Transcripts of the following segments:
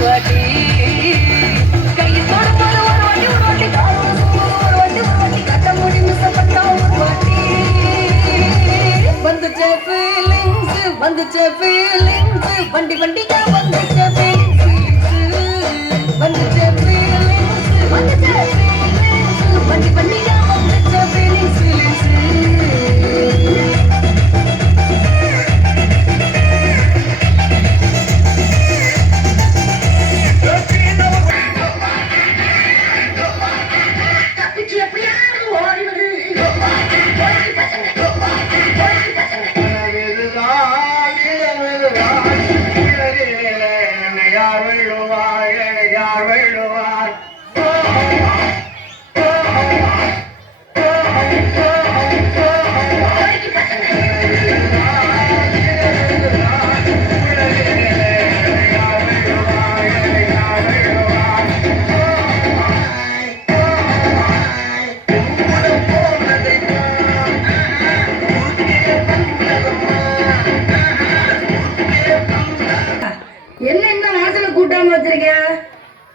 வாட்டி கையில் கொடுப்பது ஒரு வாட்டி காரணம் ஒரு வாட்டி கட்ட முடிந்து சப்பட்டா ஒரு வாட்டி வந்துச்சே ஃபீலிங்ஸ் வண்டி வண்டிக்கா வந்துச்சே ஃபீலிங்ஸ் வந்துச்சே ஃபீலிங்ஸ் வண்டி வண்டிக்கா வந்துச்சே ஃபீலிங்ஸ்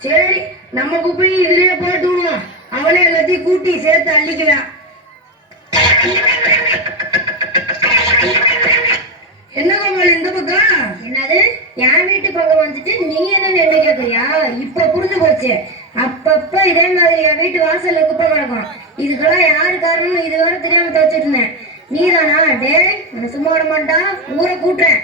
சரி நம்ம குப்பையை இதுலயே போட்டுவோம் அவனே எல்லாத்தையும் கூட்டி சேர்த்து அள்ளிக்குவேன் என்ன கோமாளி இந்த பக்கம் என்னது என் வீட்டு பக்கம் வந்துட்டு நீ என்ன என்ன கேக்குறியா இப்ப புரிஞ்சு போச்சு அப்பப்ப இதே மாதிரி என் வீட்டு வாசல்ல குப்பை கிடக்கும் இதுக்கெல்லாம் யாரு காரணம் இதுவரை தெரியாம தச்சுட்டு இருந்தேன் நீதானா டேய் சும்மா விட மாட்டா ஊரை கூட்டுறேன்